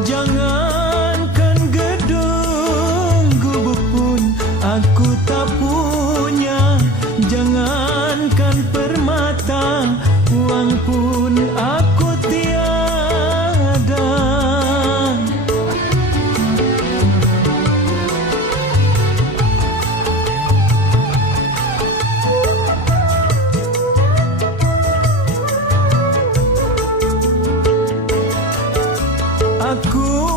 Jangankan gedung gubuk pun aku tak punya. Jangankan permata, uang pun aku tiada. Aku